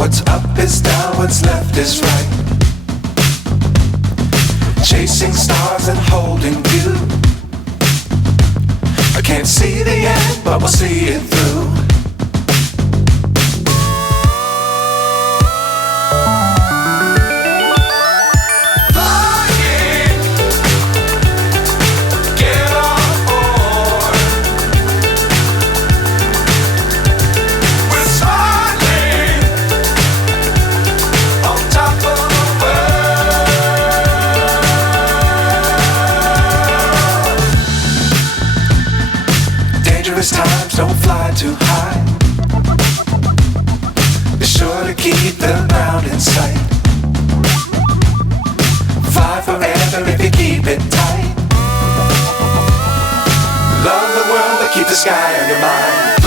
What's up is down, what's left is right. Chasing stars and holding you. I can't see the end, but we'll see it through. Times don't fly too high. Be sure to keep the ground in sight. Fly forever if you keep it tight. Love the world but keep the sky on your mind.